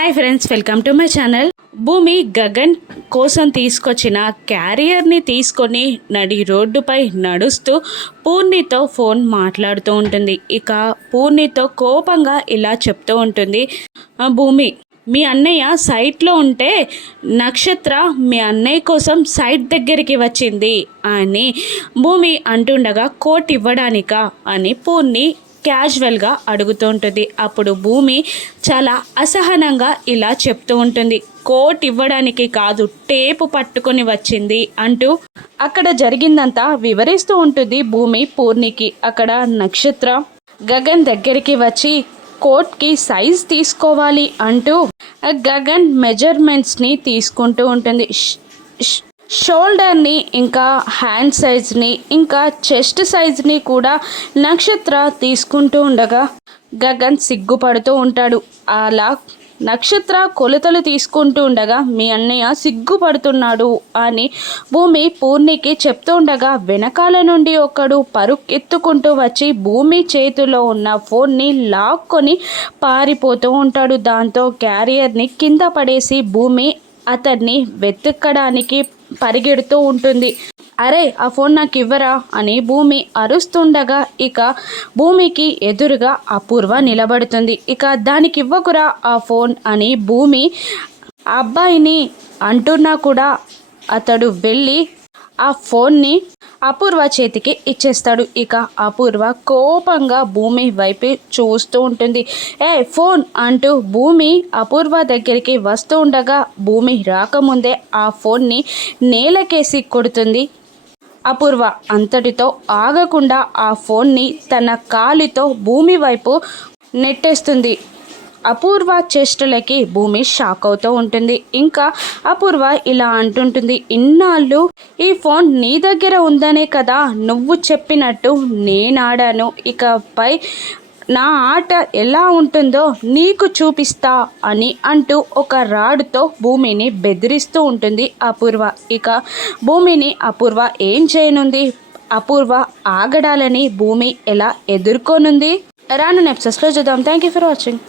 Hi friends, welcome to my channel. భూమి గగన్ కోసం తీసుకొచ్చిన క్యారియర్ని తీసుకొని నడి రోడ్డుపై నడుస్తూ పూర్ణితో ఫోన్ మాట్లాడుతూ ఉంటుంది. ఇక పూర్ణితో కోపంగా ఇలా చెప్తూ ఉంటుంది, భూమి మీ అన్నయ్య సైట్లో ఉంటే నక్షత్ర మీ అన్నయ్య కోసం సైట్ దగ్గరికి వచ్చింది అని భూమి అంటుండగా కోట్ ఇవ్వడానికా అని పూర్ణి క్యాజువల్గా అడుగుతూ ఉంటుంది. అప్పుడు భూమి చాలా అసహనంగా ఇలా చెప్తూ ఉంటుంది, కోట్ ఇవ్వడానికి కాదు, టేపు పట్టుకొని వచ్చింది అంటూ అక్కడ జరిగిందంతా వివరిస్తూ ఉంటుంది భూమి పూర్ణికి. అక్కడ నక్షత్ర గగన్ దగ్గరికి వచ్చి కోట్కి సైజ్ తీసుకోవాలి అంటూ గగన్ మెజర్మెంట్స్ని తీసుకుంటూ ఉంటుంది. షోల్డర్ని, ఇంకా హ్యాండ్ సైజ్ని, ఇంకా చెస్ట్ సైజ్ని కూడా నక్షత్ర తీసుకుంటూ ఉండగా గగన్ సిగ్గుపడుతూ ఉంటాడు. అలా నక్షత్ర కొలతలు తీసుకుంటూ ఉండగా మీ అన్నయ్య సిగ్గుపడుతున్నాడు అని భూమి పూర్ణికి చెప్తూ ఉండగా వెనకాల నుండి ఒకడు పరుకెత్తుకుంటూ వచ్చి భూమి చేతిలో ఉన్న ఫోన్ని లాక్కొని పారిపోతూ ఉంటాడు. దాంతో క్యారియర్ని కింద పడేసి భూమి అతన్ని వెతకడానికి పరిగెడుతూ ఉంటుంది. అరే ఆ ఫోన్ నాకు ఇవ్వరా అని భూమి అరుస్తుండగా ఇక భూమికి ఎదురుగా అపూర్వ నిలబడుతుంది. ఇక దానికి ఇవ్వకురా ఆ ఫోన్ అని భూమి అబ్బాయిని అంటున్నా కూడా అతడు వెళ్ళి ఆ ఫోన్ని అపూర్వ చేతికి ఇచ్చేస్తాడు. ఇక అపూర్వ కోపంగా భూమి వైపు చూస్తూ ఉంటుంది. ఫోన్ అంటూ భూమి అపూర్వ దగ్గరికి వస్తూ ఉండగా భూమి రాకముందే ఆ ఫోన్ని నేలకేసి కొడుతుంది అపూర్వ. అంతటితో ఆగకుండా ఆ ఫోన్ని తన కాలితో భూమి వైపు నెట్టేస్తుంది. అపూర్వ చేష్టలకి భూమి షాక్ అవుతూ ఉంటుంది. ఇంకా అపూర్వ ఇలా అంటుంటుంది, ఇన్నాళ్ళు ఈ ఫోన్ నీ దగ్గర ఉందనే కదా నువ్వు చెప్పినట్టు నేనాడాను, ఇకపై నా ఆట ఎలా ఉంటుందో నీకు చూపిస్తా అని అంటూ ఒక రాడుతో భూమిని బెదిరిస్తూ ఉంటుంది అపూర్వ. ఇక భూమిని అపూర్వ ఏం చేయనుంది? అపూర్వ ఆగడాలని భూమి ఎలా ఎదుర్కొనుంది? రాను ఎపిసోడ్స్లో చూద్దాం. Thank you for watching.